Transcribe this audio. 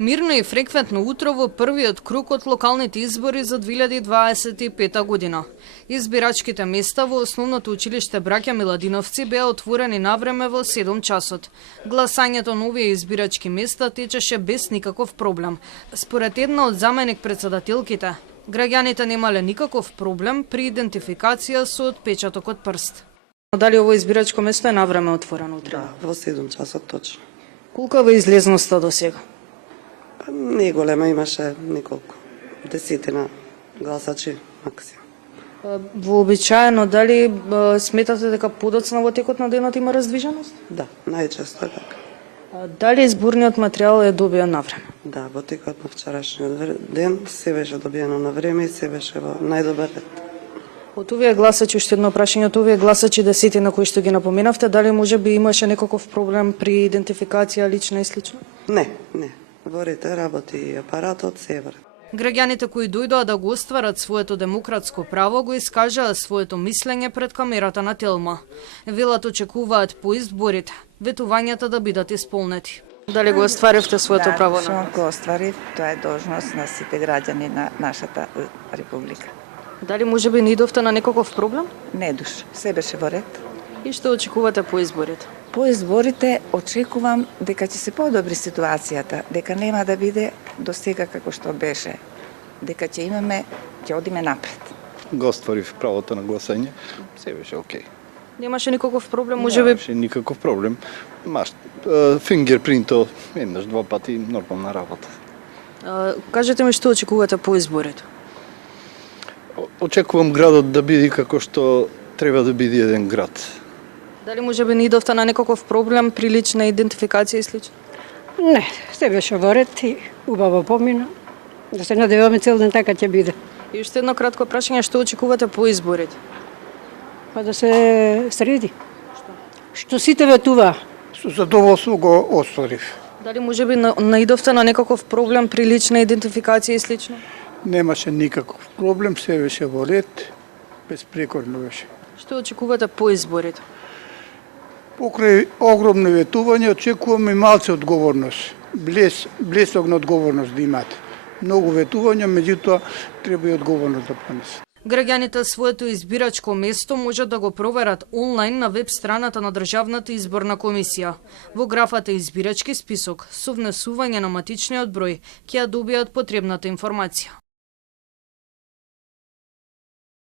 Мирно и фреквентно утро во првиот круг од локалните избори за 2025 година. Избирачките места во основното училиште Браќа Миладиновци беа отворени навреме во 7 часот. Гласањето на овие избирачки места течеше без никаков проблем. Според една од заменик-председателките, граѓаните немале никаков проблем при идентификација со отпечаток од прст. Дали ово избирачко место е навреме отворено утре? Да, во 7 часот точно. Колка е излезноста до сега? Не голема, имаше неколку десетина гласачи максимум. Вообичаено, дали сметате дека подоцна во текот на денот има раздвиженост? Да, најчесто е така. Дали изборниот материјал е добиен на време? Да, во текот на вчерашниот ден се беше добиено на време и се беше во најдобар ред. Од овие гласачи, уште едно прашање, од овие гласачи десетина кои што ги напоменавте, дали може би имаше некаков проблем при идентификација лична и слично? Не. Во ред работи и апаратот, се вред. Граѓаните кои дојдоа да го остварат своето демократско право го искажаа своето мислење пред камерата на Телма. Велат очекуваат по изборите ветувањата да бидат исполнети. Дали го остваривте своето право? Да, го остварив, тоа е должност на сите граѓани на нашата република. Дали може би не идовте на некаков проблем? Не душ, се беше во ред. И што очекувате по изборите? По изборите очекувам дека ќе се подобри ситуацијата, дека нема да биде до сега како што беше, дека ќе одиме напред. Го остварив правото на гласање, се беше окей. Немаше никаков проблем, може би? Немаше никаков проблем. Фингерпринтот еднаш, два пати, нормална работа. Кажете ми што очекувате по изборите? Очекувам градот да биде како што треба да биде еден град. Дали може би не идовте на некаков проблем при лична идентификација и слично? Не, се беше во ред и убаво помина. Да се надеваме цел ден така ќе биде. И уште едно кратко прашање, што очекувате по изборите? Па да се среди. Што сите ветува. Со задоволство го остварив. Дали може би наидовте на некаков проблем при лична идентификација и слично? Немаше никаков проблем, се беше во ред, безпрекорно беше. Што очекувате по изборите? Покрај огромни ветувања очекуваме малце одговорност. Блесок на одговорност да имате. Многу ветувања, меѓутоа треба и одговорност да понесат. Граѓаните своето избирачко место можат да го проверат онлайн на веб страната на Државната изборна комисија. Во графата избирачки список со внесување на матичниот број ќе ја добијат потребната информација.